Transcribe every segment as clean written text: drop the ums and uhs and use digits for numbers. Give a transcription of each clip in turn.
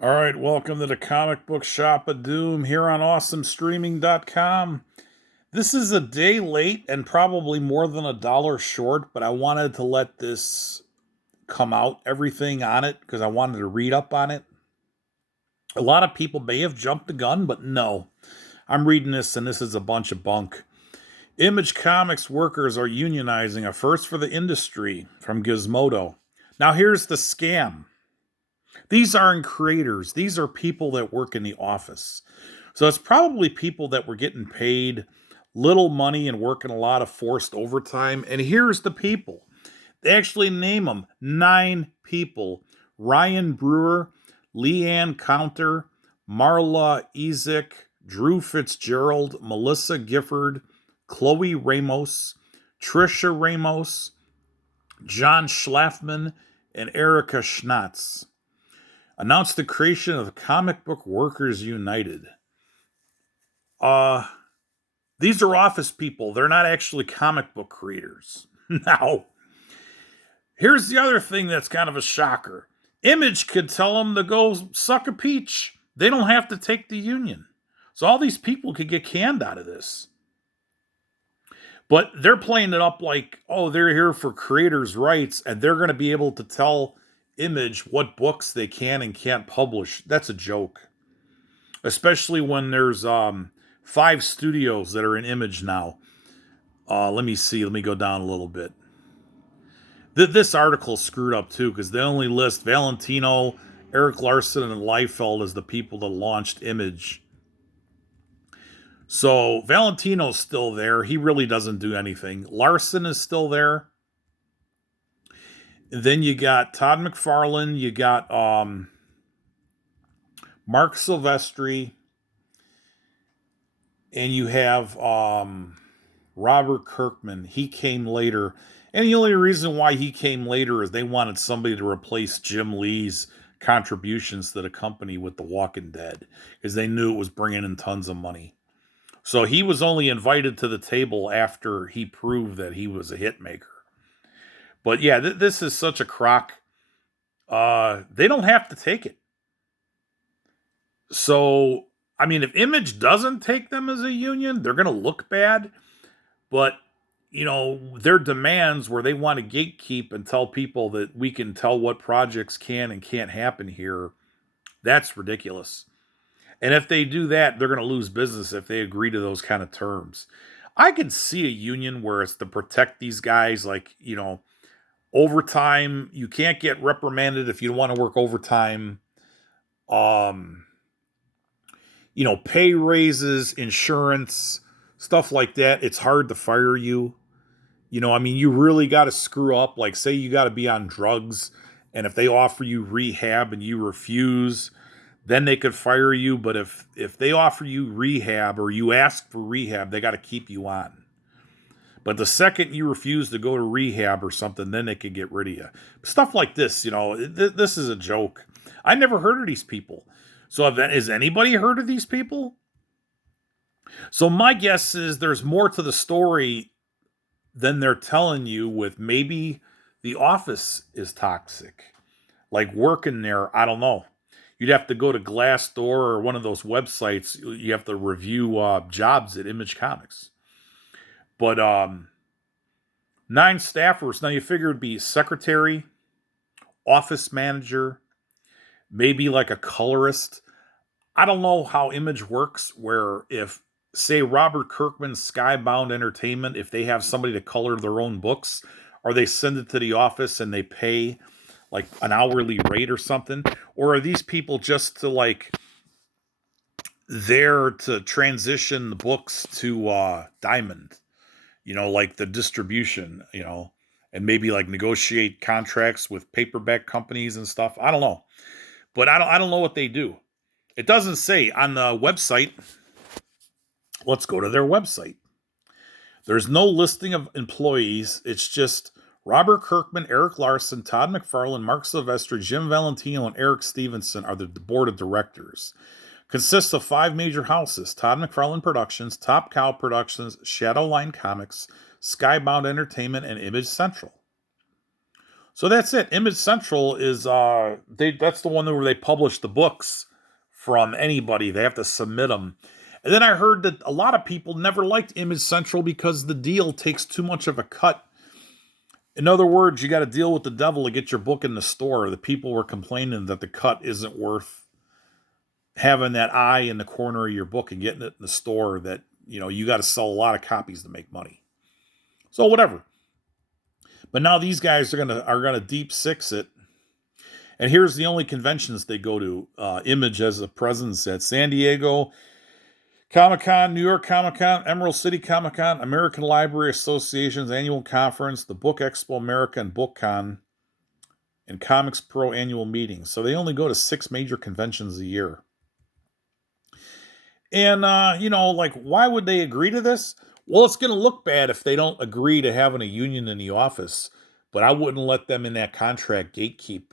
All right, welcome to the comic book shop of doom here on awesomestreaming.com. This is a day late and probably more than $1 short, but I wanted to let this come out, everything on it, because I wanted to read up on it. A lot of people may have jumped the gun, but no. I'm reading this and this is a bunch of bunk. Image Comics workers are unionizing, a first for the industry, from Gizmodo. Now here's the scam. These aren't creators. These are people that work in the office. So it's probably people that were getting paid little money and working a lot of forced overtime. And here's the people. They actually name them 9 people: Ryan Brewer, Leanne Counter, Marla Ezek, Drew Fitzgerald, Melissa Gifford, Chloe Ramos, Trisha Ramos, John Schlafman, and Erica Schnatz. Announced the creation of Comic Book Workers United. Uh, these are office people. They're not actually comic book creators. Now, here's the other thing that's kind of a shocker. Image could tell them to go suck a peach. They don't have to take the union. So all these people could get canned out of this. But they're playing it up like, oh, they're here for creators' rights and they're going to be able to tell Image what books they can and can't publish. That's a joke. Especially when there's 5 studios that are in Image now. Let me see. Let me go down a little bit. This article's screwed up too because they only list Valentino, Eric Larson, and Liefeld as the people that launched Image. So Valentino's still there. He really doesn't do anything. Larson is still there. And then you got Todd McFarlane. You got Mark Silvestri. And you have Robert Kirkman. He came later. And the only reason why he came later is they wanted somebody to replace Jim Lee's contributions to the company with The Walking Dead, because they knew it was bringing in tons of money. So he was only invited to the table after he proved that he was a hit maker. But yeah, this is such a crock. They don't have to take it. So, I mean, if Image doesn't take them as a union, they're going to look bad. But, you know, their demands where they want to gatekeep and tell people that we can tell what projects can and can't happen here, that's ridiculous. And if they do that, they're going to lose business if they agree to those kind of terms. I could see a union where it's to protect these guys, like, you know, overtime. You can't get reprimanded if you want to work overtime. Um, you know, pay raises, insurance, stuff like that. It's hard to fire you. You know, I mean, you really got to screw up. Like, say you got to be on drugs, and if they offer you rehab and you refuse, then they could fire you. But if they offer you rehab or you ask for rehab, they got to keep you on. But the second you refuse to go to rehab or something, then they could get rid of you. Stuff like this, you know, this is a joke. I never heard of these people. So has anybody heard of these people? So my guess is there's more to the story than they're telling you, with maybe the office is toxic. Like working there, I don't know. You'd have to go to Glassdoor or one of those websites. You have to review jobs at Image Comics. But 9 staffers. Now you figure it'd be secretary, office manager, maybe like a colorist. I don't know how Image works, where if, say, Robert Kirkman's Skybound Entertainment, if they have somebody to color their own books, or they send it to the office and they pay like an hourly rate or something, or are these people just to like there to transition the books to Diamond, you know, like the distribution, you know, and maybe like negotiate contracts with paperback companies and stuff. I don't know, but I don't know what they do. It doesn't say on the website. Let's go to their website. There's no listing of employees. It's just Robert Kirkman, Eric Larson, Todd McFarlane, Mark Silvestri, Jim Valentino, and Eric Stevenson are the board of directors. Consists of 5 major houses: Todd McFarlane Productions, Top Cow Productions, Shadowline Comics, Skybound Entertainment, and Image Central. So that's it. Image Central is that's the one where they publish the books from anybody. They have to submit them. And then I heard that a lot of people never liked Image Central because the deal takes too much of a cut. In other words, you got to deal with the devil to get your book in the store. The people were complaining that the cut isn't worth having that eye in the corner of your book and getting it in the store, that, you got to sell a lot of copies to make money. So whatever. But now these guys are gonna deep six it. And here's the only conventions they go to. Image has a presence at San Diego Comic-Con, New York Comic-Con, Emerald City Comic-Con, American Library Association's annual conference, the Book Expo America and BookCon, and Comics Pro annual meetings. So they only go to 6 major conventions a year. And, why would they agree to this? Well, it's going to look bad if they don't agree to having a union in the office, but I wouldn't let them in that contract gatekeep.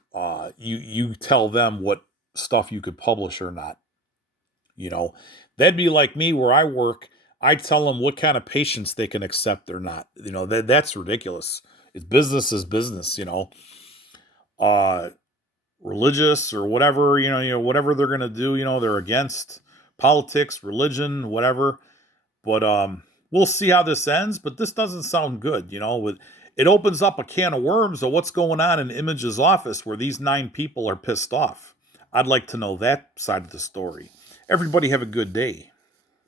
You tell them what stuff you could publish or not. That'd be like me where I work. I tell them what kind of patients they can accept or not. That's ridiculous. It's business is business, religious or whatever, whatever they're going to do, they're against politics, religion, whatever. But we'll see how this ends, but this doesn't sound good, it opens up a can of worms of what's going on in Image's office where these 9 people are pissed off. I'd like to know that side of the story. Everybody have a good day.